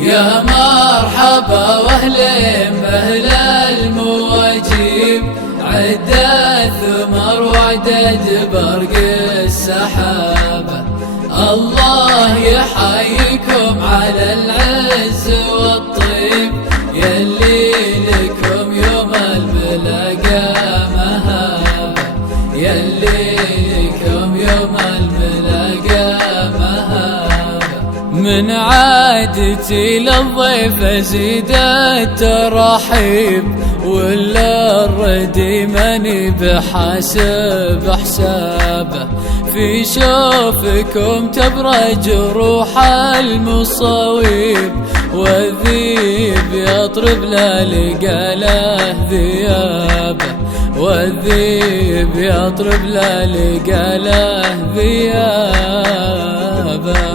يا مرحبا واهلين باهل المواجيب، عدة ثمر وعدد برق السحابة. الله يحييكم على العز والطيب، يلي لكم يوم الملاقى مهابة، يلي لكم يوم الملاقى مهابة. من عادتي للضيف ازيد الترحيب، ولا الردي ماني بحاسب حسابه. في شوفكم تبرج روح المصاويب، والذيب يطرب لا لقى له ذيابه، والذيب يطرب لا لقى له ذيابه،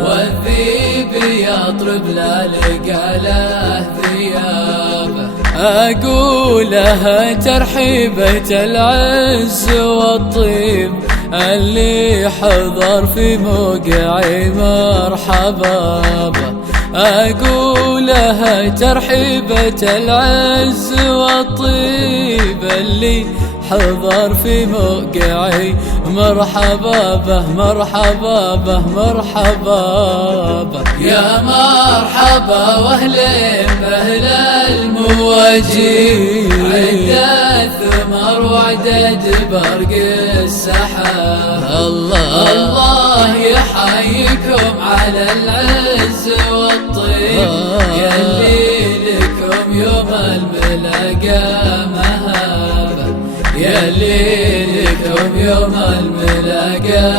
والذيب يطرب لا لقى له ذيابه. أقولها ترحيبة العز والطيب، اللي حضر في موقعي مرحبا به. أقولها ترحيبة العز والطيب، اللي حضر في موقعي مرحبا به، مرحبا به، مرحبا به. يا مرحبا واهلين باهل المواجيب، عدة ثمر وعدد برق السحاب. الله يحييكم على العز والطيب، يلي لكم يوم الملاقى مهابة، يلي لكم يوم الملاقى